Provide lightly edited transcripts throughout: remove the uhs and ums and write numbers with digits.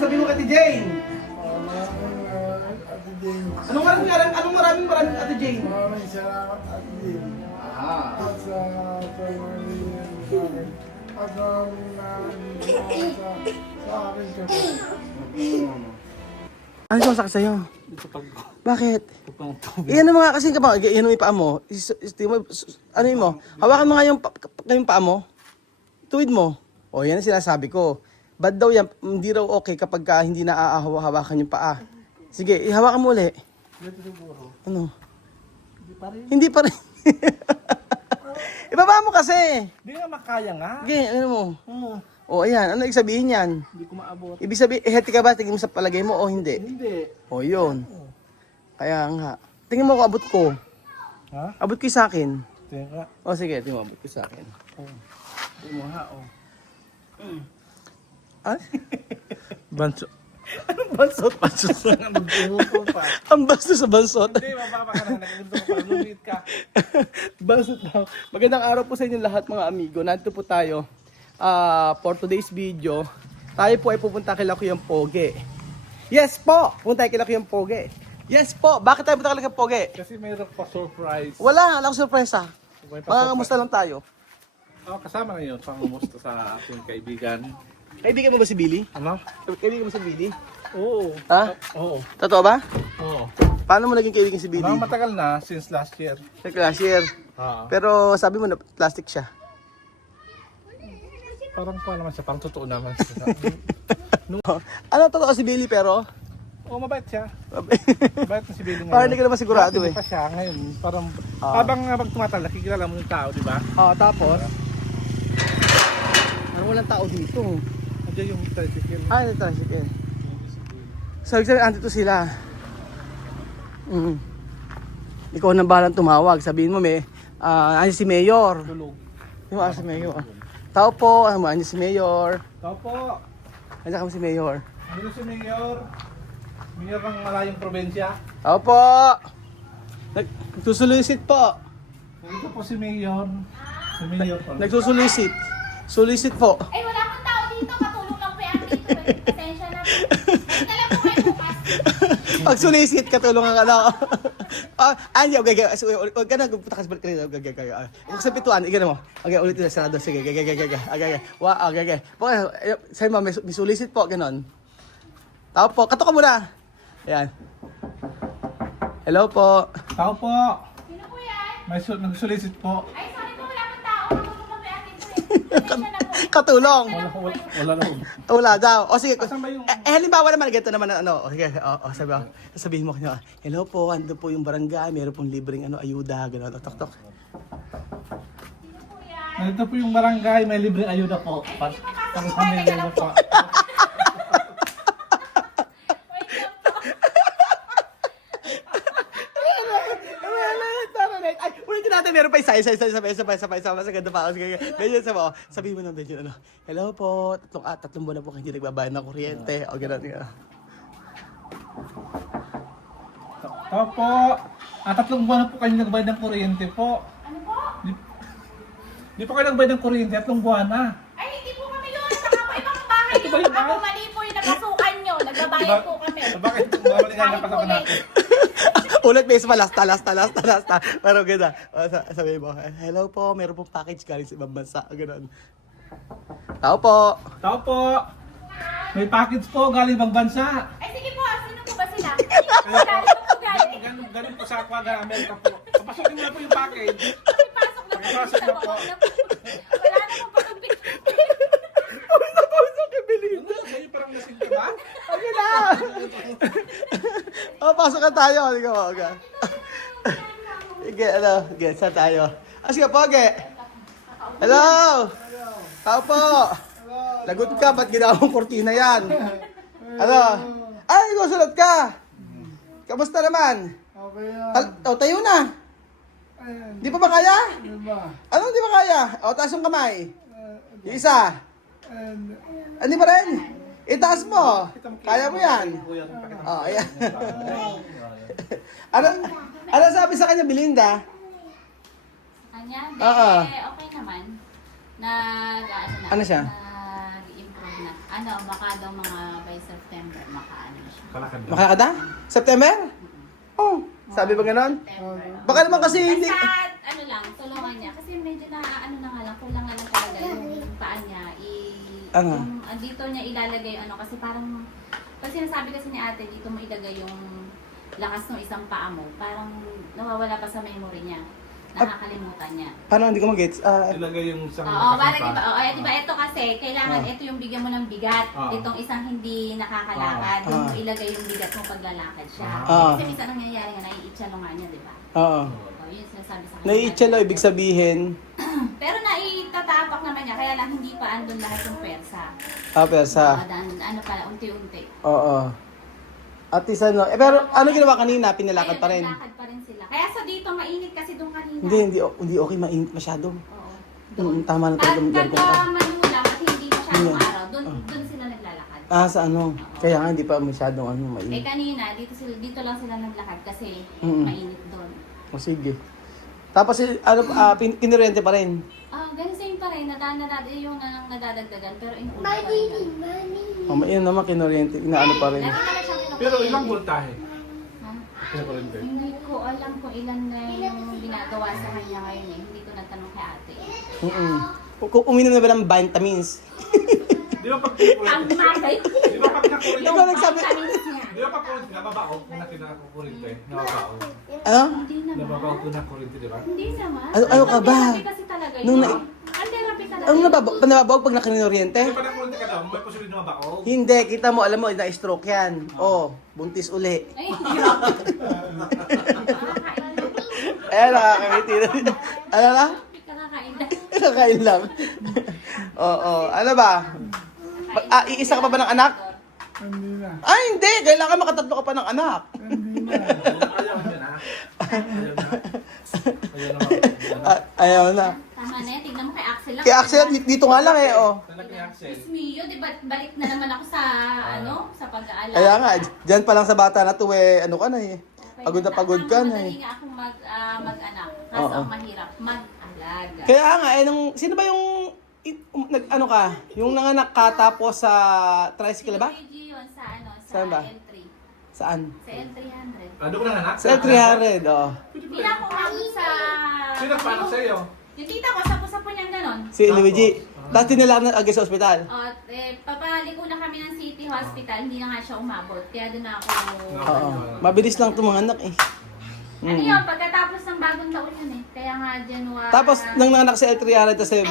sabi mo kay Jane? Ate Jane. Anong maraming Ate Jane? Maraming salamat, Ate Jane. At sa pamilya sa akin. At maraming sa akin kasi. Ano sumasakit sa'yo? Bakit? Iyan mo nga kasi ka ba? Iyan mo yung paa mo. Ano yun mo? Hawakan mo nga yung paa mo. Tuwid mo. O yan ang sinasabi ko. Bad daw yan, hindi raw okay kapag hindi na hawakan yung paa. Sige, ihawakan mo ulit. Ano? Hindi pa rin. Ibaba mo kasi. Hindi nga makaya nga. Sige, ano mo? O ayan, ano ibig sabihin yan? Hindi ko maabot. Ibig sabihin, healthy ka ba? Tingin mo sa palagay mo o hindi? Hindi. O yun. Kaya nga. Tingin mo ko abot ko. Ha? Abot ko yung sa akin. Teka. O sige, tingin mo abot ko sa akin. Hindi mo ha, oh. Ah? Banso. Anong bansot? Banso lang ang magbuho pa. Ang basto sa bansot. Hindi, mababa ka na. Nagpunto ka pa. Lumit ka. Bansot daw. Magandang araw po sa inyo lahat mga amigo. Nandito po tayo for today's video. Tayo po ay pupunta kay Kuyang Poge. Yes po! Punta kay Kuyang Poge. Yes po! Bakit tayo punta kay Kuyang Poge? Kasi mayroon pa surprise. Wala, alam ko sorpresa. May Makakamusta lang tayo. Oh, kasama na yun. Pangumusta sa ating kaibigan. Kaibigan mo ba si Billy? Ano? Kaibigan mo si Billy? Oo. Ha? Oo. Totoo ba? Oo. Paano mo naging kaibigan si Billy? Matagal na, since last year. Last year. Pero sabi mo na plastic siya. Parang pa naman siya, parang totoo naman siya. Ano totoo si Billy pero? Oo, mabait siya. Mabait na si Billy ngayon. Parang hindi ka naman sigurado Dati eh. pa siya ngayon. Parang habang tumatala, nakikilala mo yung tao, di ba? Tapos? Parang walang tao dito. Andiyan yung tricycle. Ito tricycle. So, andito sila. Ikaw nang bahalang tumawag. Sabihin mo, ano si Mayor. Tulog. Yung si Mayor. Tao po, ano si Mayor. Tao po. Andiyan kami si Mayor. Dito si Mayor. Mayor ng malayong probinsya. Tao po. Nagsusulisit po. Dito po si Mayor. Si Mayor po. Nagsusulisit. Sulisit po. Ay, wala akong tao dito. Katulong lang po yan dito. Pasensya na po. Basta lang po kayo bukas. Pag sulisit, katulungan ka na. Okay. Huwag ka na, punta ka sa balik kanina. Okay. Huwag sa pituan, igano mo. Okay, ulit na sarado. Sige, okay. Sa'yo mo, may sulisit po, ganon. Tao po, kato ka muna. Ayan. Hello po. Tao po. Sino po yan? May nagsulisit po. Ay, sorry po. Wala akong tao. Katulong lang po yan dito. Pasensya na po. Katulong. Wala na po. Wala daw. O sige. Asan ba yung- Halimbawa naman, ganito naman ano. Sige, sabihin mo kanya, hello po, ando po yung barangay, meron pong libreng ayuda, gano'n, tok. Sino po yan? Nandito po yung barangay, may libreng ayuda po. Pang pamilya na po. Wait lang po. Ay, ulitin natin, meron pa isa, sa ganda pa ako. Sige, ganyan sabihin mo naman yun, hello po, tatlong buwan na po kayo hindi nagbabayad ng kuryente, o gano'n. Tao po. 3 buwan na po kayo nagbayad ng kuryente po. Ano po? Di po kayo nagbayad ng kuryente, 3 buwan na. Ay, hindi po kami yun. Baka po ibang bahay Ito ba yun. yung Baka po bahay? mali po yung nabasukan nyo. Nagbabayad po kami. Bakit babalikan na Kahit po pa late. natin? Ulit, base pa, last. Pero ganda. Sabihin mo, hello po, meron pong package galing sa ibang bansa, gano'n. Tao po. Tao po. May package po galing ibang bansa. Ay, sige po. Sino po ba sila? Galing po galing. Ganun po sa Aquaga, Amerika po. Papasokin mo na po yung package. Pasok na po. Pasok na po. Wala na po patumbit. Kayo parang lasing ka ba? Okay na! Pasok na tayo. Sige mo, okay. Sige, saan tayo? Sige po, hello! Tao po! Lagot ka, ba't ginawa mong kortina yan? Ay, susunod ka! Kamusta naman? Okay yan. Tayo na! Ayan. Di pa ba kaya? Diba? Ano di ba kaya? Taas yung kamay. Yung isa. And, Hindi pa rin? Itaas mo. Kaya mo yan. Ayan. ano sabi sa kanya, Belinda? Kanya? Oo. Okay naman. Ano Ano siya? Nag-improve na. Ano, baka daw mga by September, makaano siya. Kalakad na. Makakada? September? Oh, sabi ba ganon? September. Baka naman kasi hindi. Basta, ano lang, tulungan niya. Kasi medyo na, ano na nga lang, kulang nga lang talaga yung paa niya. Ano? Dito niya ilalagay yung ano, kasi parang, kasi sinasabi kasi ni ate, dito mo ilagay yung lakas ng isang paa mo. Parang nawawala pa sa memory niya. Nakakalimutan niya. Paano hindi ko mag-gets? Ilagay yung isang Oo, parang pa. diba, diba, ito kasi, kailangan ito yung bigyan mo ng bigat. Itong isang hindi nakakalakad, doon mo ilagay yung bigat mo paglalakad siya. Kasi minsan nangyayari nga, naiitsalo nga niya, di ba? Oo. Yun sinasabi sa kanya. Naiitsalo, ibig sabihin. Pero naitatapak naman niya, kaya lang hindi pa andun lahat yung pwersa. Persa. Ano pala, unti-unti. Oo. At isa no. Pero ano ginawa kanina? Pinalakad pa rin. Lakad pa rin sila. Kaya sa dito, mainit kasi doon kanina. Hindi okay, mainit masyado. Oo. Tama na talaga mag-jargon ka. Pagka malulang at hindi masyadong araw, doon sila naglalakad. Sa ano? Kaya nga hindi pa masyadong mainit. Kanina, dito lang sila naglakad kasi Mm-mm. mainit doon. O sige. Tapos kinurente pa rin. Ganun same pa rin, yung nadadagdagan, pero inuuna pa rin. Yun naman kinurente, inaano pa rin. Lagi naman siyang kinukuha. Pero ilang voltahe? Ha? Kinukurente. Hindi ko alam kung ilan na yung ginagawa sa kanya ngayon eh. Hindi ko natanong kay ate. Kung uminom na ba ng vitamins? Di ba pag kinukurente? Ang magay! Di ba pag nakurente? Ikaw nagsabi. Di ba pag kurente, nababaog kung nakurente? Nababaog. Ano? Hindi naman. Nababaog kung nakurente, di ba? Hindi naman. Ano ka ba? Ang therapy kasi talaga yun. Nung Ang therapy talaga Ang yun. nababawag pag nakinuriente? Di ba nakurente ka daw, may posibilidad na mabaog? Hindi, kita mo, alam mo, na-stroke yan. Buntis uli. Ay, hindi ako. Ayan, nakakangiti na. Ano na? Nakakain na. Nakain lang. Oo, ano ba? Iisa ka pa ba ng anak? Hindi na. Hindi. Kailangan makatatlo ka pa ng anak. Hindi na. Ayaw niya na. Ayaw na. Ayaw na. Ayaw na. Tama na yan. Tignan mo kay Axel lang. Kaya Axel, dito nga lang Talag ni Axel. Diyos mio, di ba balik na naman ako sa, sa pag-aalala. Kaya nga, dyan pa lang sa bata na to ano ka na eh. Pagod na pagod ka na eh. Madali nga akong mag-anak. Kaso Oo. ang mahirap, mag-alaga. Kaya nga, sino ba yung, nag-ano ka? Yung nanganak ka tapos sa tricycle ba? Si yun sa Saan ba? L3. Saan? Sa L300. Ano ko nanganak? Sa L300, Hindi na ako umabot sa... Sino nagpanak sa iyo? Yung tita ko, sapo-sapo niyang ganon. Si Luigi. Tapos dinala na agad sa ospital. Papaliko na kami ng City Hospital, hindi na nga siya umabot. Kaya doon na ako... Oo. Mabilis lang itong mga anak eh. Ano yun, pagkatapos ng bagong taon yun eh. Kaya nga January... Tapos nang nanganak sa L300 tapos Ay,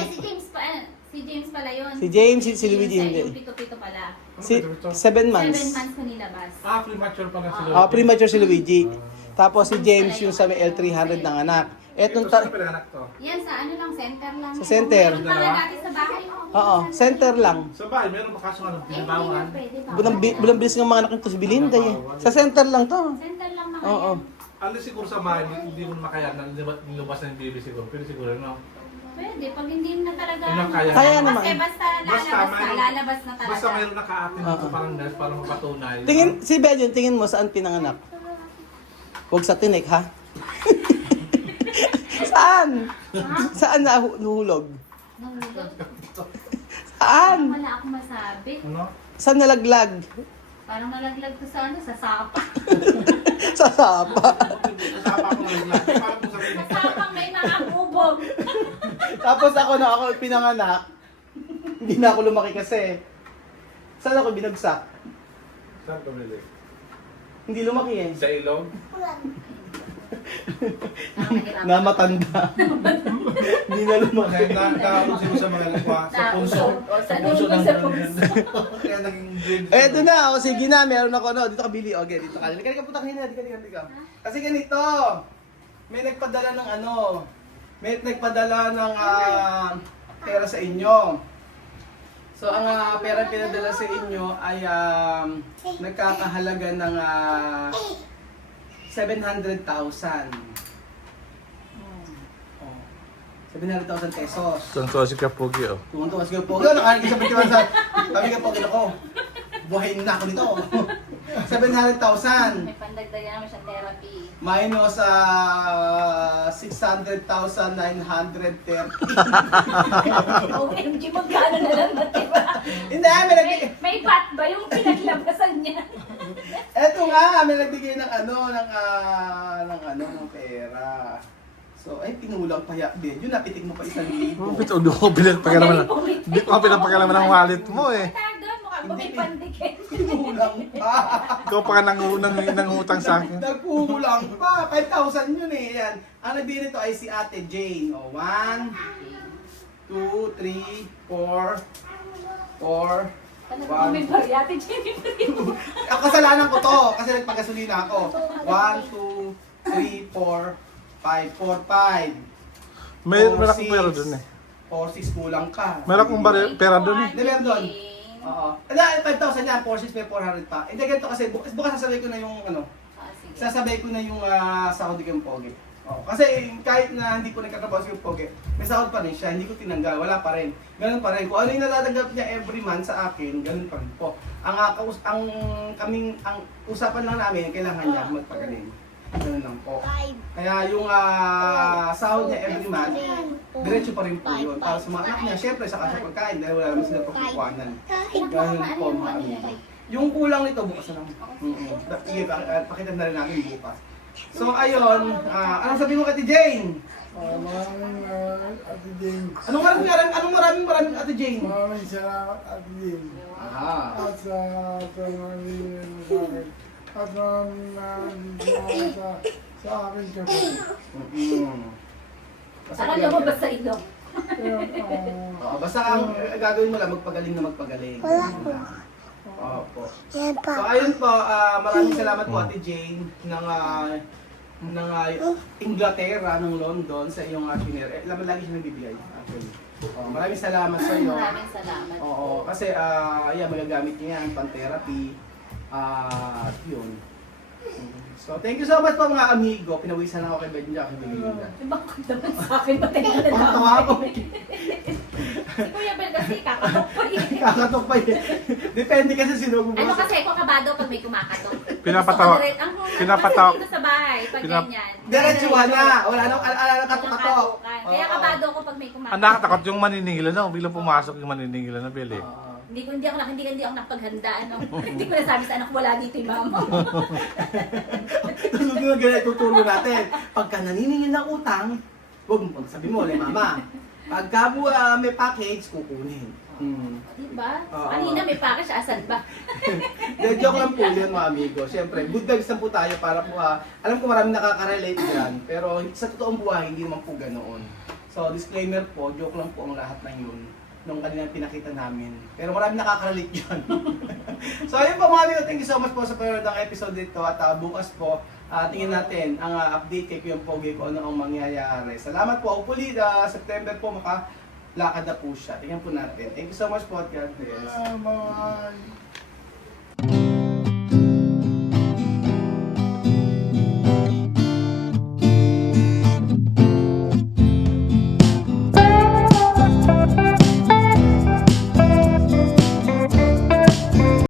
si James pala yun. Si James, si Luigi Yung hindi. pito-pito pala. 7 7 months. months ko nilabas. Premature pa lang sila. Premature si Luigi. Tapos si James yung sa may L300 ng anak. Etong Sino pinanganak to? Yan, sa ano lang, center lang. Sa center. Meron pa nga dati sa bahay. Oo, center lang. Sa bahay, meron pa kaso Hindi binabangan. na pwede ba? Bulang bilis ng mga anak nito si Belinda eh. Sa center lang to. Center lang mga Oo. yan. Alis siguro sa bahay, hindi mo makayanan, nilabas na yung baby siguro. Pero siguro, no? Pwede, pag hindi na talaga. Ano, kaya Kaya naman. Basta lalabas na talaga. Basta mayroon nakaatin dito parang nurse para mapatunay. Si Bedion, tingin mo saan pinanganak? Huwag sa tinik ha? Saan? Saan nahulog? Nahulog. Saan? Wala akong masabi. Ano? Saan nalaglag? Parang nalaglag ko sa sa sapa. Sa sapa. Kasama ko ngayon lang. Parang kung sabihin. Sa sapang may mga bubog. Tapos ako pinanganak, hindi na ako lumaki kasi. Saan ako binagsak? Saan ka bili? Hindi lumaki eh. Sa ilog? Na matanda. Hindi na lumaki. Nakakusin mo sa mga lakwa. Sa punso. Sa punso dugo, ng sa ganun punso. yun. Kaya naging grade. Eto na, sige na, meron ako no. Dito ka Billy, okay, dito ka. Dito ka punta kanina, dito ka. Kasi ganito, may nagpadala ng pera sa inyo. So ang pera pinadala sa inyo ay nagkakahalaga ng 700,000. Oh. 700,000 pesos. Tuntua si Kapugi, oh. Tuwan-tuwa sige po. Ano, nakain sa bitiwan sa kami ka po ako. Buhayin na ako nito. 700,000 May pandagdagan naman siya therapy. minus 600,930. OMG, magkano na lang natira? Hindi, may nagbigay. May bat ba yung pinaglabasan niya? Eto nga, may nagbigay ng ng pera. So, ay, pinulang pa din. Yun, napitik mo pa 1,000. Hindi ko pinagpagalaman Hindi ko pinagpagalaman ng wallet mo eh. Tawag doon, mukha ba may pandikit? Pinulang pa. Ikaw pa ka nangutang sa akin. Nagkulang pa. 5,000 yun eh. Yan. Ang nagbigay nito ay si Ate Jane. O, 1, 2, 3, 4, 4, Ano ba may bariyate, Jenny? Ako kasalanan ko to kasi nagpagasolina ako. 1, 2, 3, 4, 5, 4, 5. Meron akong pera dun eh. 4, 6 kulang ka. Meron akong pera dun eh. Hindi, meron doon. Oo. Hindi, 5,000 yan. 4, 6 may 400 pa. Hindi, ganito kasi bukas sasabay ko na yung Sige. sasabay ko na yung sahod ko yung pogi. Oo. Kasi kahit na hindi ko nagkatrabaho sa yung pogi, may sahod pa rin siya. Hindi ko tinanggal. Wala pa rin. Ganun pa rin. Kung ano yung natatanggap niya every month sa akin, ganun pa rin po. Ang usapan lang namin, kailangan niya magpagaling. Ganun lang po. Kaya yung sahod niya every month, diretso pa rin po yun. Para sa mga anak niya, syempre sa kasa pagkain dahil wala naman sila pagkukuhanan. Ganun po mga amigo. Yung kulang nito, bukas na lang. Sige, pakita na rin natin bukas. So ayun, anong sabi mo Ate Jane? Maraming Ate Jane. Anong maraming Ate Jane? Maraming salamat Ate Jane. Aha. At sa mga nilin mo sa akin. At maraming salamat sa akin kasi. Saka lumabas sa ilong. Basta ang gagawin mo lang, magpagaling na magpagaling. Opo. So ayun po, maraming salamat po Ate Jane ng Inglaterra, ng London sa iyong shinare. Laman lagi siya nagbibigay actually. Maraming salamat sa iyo. Maraming salamat. Oo, kasi magagamit niya yan pan-therapy. Yun. So, thank you so much po mga amigo. Pinawisan ako kay Benja. Bakit naman sa akin? Ba't tayo na Tawa ako. Si Kuya Bel kasi kakatok pa yun. Kakatok pa yun. Depende kasi sino Ano bumasa. kasi, kung kabado pag may kumakatok. Pinapatawa. Pinapatawa. Dito sa bahay, pag Pinap- ganyan. Diretsuhan na. Wala nang katok-katok. Kaya kabado ko pag may Ang kumakatok. nakatakot yung maniningil na. Biglang pumasok yung maniningil na Bel eh. Hindi ako nakapaghandaan. Hindi ko nasabi sa anak, wala dito yung mama. Tapos yung ganyan, tuturo natin. Pagka naniningil ng utang, huwag mo sabi mo, mama. Pagka mo may package, kukunin. Diba? Oo. Kanina may package, asan ba? Joke lang po yun mga amigo. Siyempre, good vibes lang po tayo para po, alam ko maraming nakaka-relate dyan, pero sa totoong buhay, hindi naman po ganoon. So, disclaimer po, joke lang po ang lahat ng yun nung kanilang pinakita namin. Pero maraming nakaka-relate dyan. So, ayun po mga amigo, thank you so much po sa panonood ng episode dito at bukas po, tingnan natin ang update kay Kuya Pogi kung ano ang mangyayari. Salamat po. Hopefully, September po makalakad na po siya. Tingnan po natin. Thank you so much po at God bless. Bye.